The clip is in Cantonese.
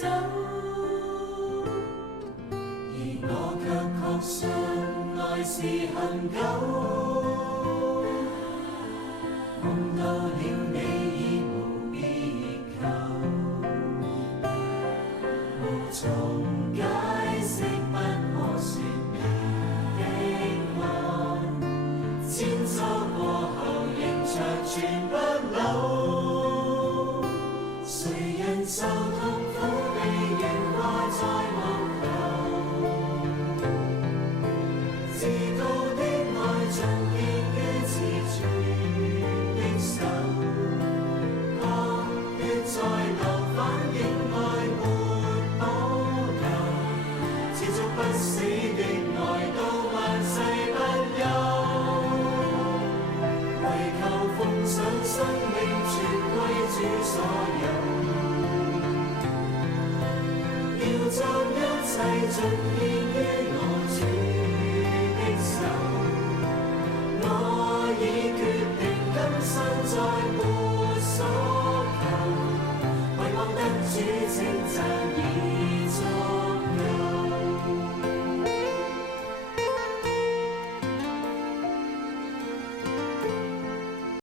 走，而我卻確信愛是恒久。夢到了你已無別求，無從解釋不可說明的愛，千秋過後仍長存不朽。誰人受痛苦被原來在無求，至高的愛盡結於此處的手，當血在流反映愛沒保留，持續不死的愛到萬世不休，為求奉上生命全歸主所有，要將一切盡獻於我主的手。我已決定今生再沒所求，為望得主稱讚。